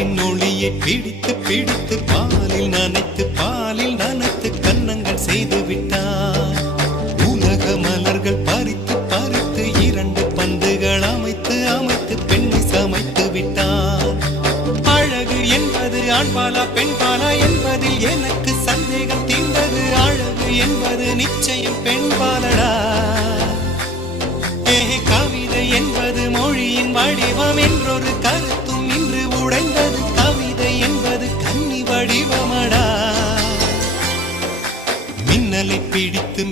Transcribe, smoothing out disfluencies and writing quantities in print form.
நிலவின் ஒளியை பிடித்து பிடித்து பாலில் நனைத்து கன்னங்கள் செய்து விட்டார். உலக மலர்கள் பறித்து பறித்து 2 பந்துகள் அமைத்து அமைத்து பெண்ணை சமைத்து விட்டார். அழகு என்பது ஆண்பாலா பெண்பாலா என்பதில் எனக்கு சந்தேகம் தீர்ந்தது. அழகு என்பது நிச்சயம் பெண்பாலடா. கவிதை என்பது மொழியின் வடிவம் என்றொரு கருத்தும் இன்று உடைந்தது. கவிதை என்பது கன்னி வடிவமடா. மின்னலை பிடித்து